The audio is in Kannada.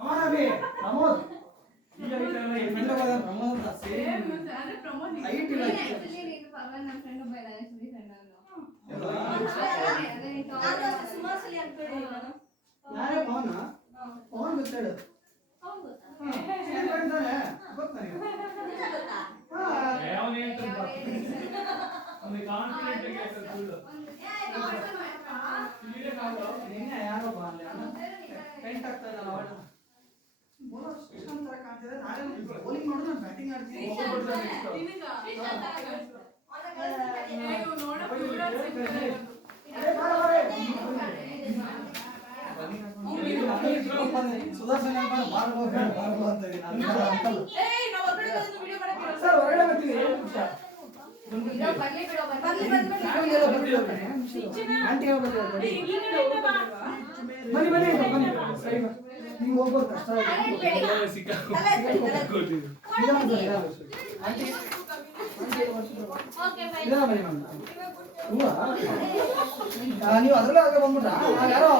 ಅಮರಬಿ ಪ್ರಮೋದ್ ಈಗ ಈ ಫ್ರೆಂಡ್ ಹೋದ ಪ್ರಮೋದ್ ಅಂತ ಸೇಮ್ ಅದೇ ಪ್ರಮೋದ್ ಹೈಟ್ ಇಲ್ಲ ಆಕ್ಚುಲಿ ನೀನು ಪವನ್ ನನ್ನ ಫ್ರೆಂಡ್ ಒಬ್ಬ ಇದ್ದಾನೆ ಸುದೀಪ್ ಅಣ್ಣ ನಾನು ಸುಮಾರು ಸಲ ಅನ್ಕೊಂಡಿದ್ದೀನಿ ನಾನು ಯಾರೇ ಪವನ್ ಪವನ್ ಗೊತ್ತೇಳು ಹೌದು ಗೊತ್ತಾ ಗೊತ್ತಾನೆ ಗೊತ್ತಾ ಯಾವ ಹೇಳ್ತಾನೆ ಅವನಿಗೆ ಕಾನ್ಫಿಡೆಂಟ್ ಆಗಿ ಹೇಳ್ತಾನೆ ಇಲ್ಲೇ ಕಾದು ನಿನ್ನೆ ಯಾರೋ ಬಾರ್ಲೆ ಪೇಂಟ್ ಆಗ್ತಾ ಇದ್ದಲ್ಲ ಅವಳು ಬೌಲರ್ ಶ್ರೀಶಾಂತ್ ತರ ಕಾಣ್ತಿದೆ ನಾಳೆ ಬೌಲಿಂಗ್ ಮಾಡೋದು ನಾನು ಬ್ಯಾಟಿಂಗ್ ಆಡ್ತೀನಿ ಸುದರ್ಶನ್ ಬಾರ್ಬೋ ಅಂತ ಅಂಕಲ್ ಸರ್ ಹೊರಗಡೆ ಬರ್ತೀವಿ ಆಂಟಿ ಬನ್ನಿ ಬನ್ನಿ ಬನ್ನಿ ಸರಿ ನೀವು ಹೋಗೋದು ಕಷ್ಟ ನೀವು ಅದ್ರಲ್ಲೇ ಬಂದ್ಬಿಟ್ರಾ ಯಾರೋ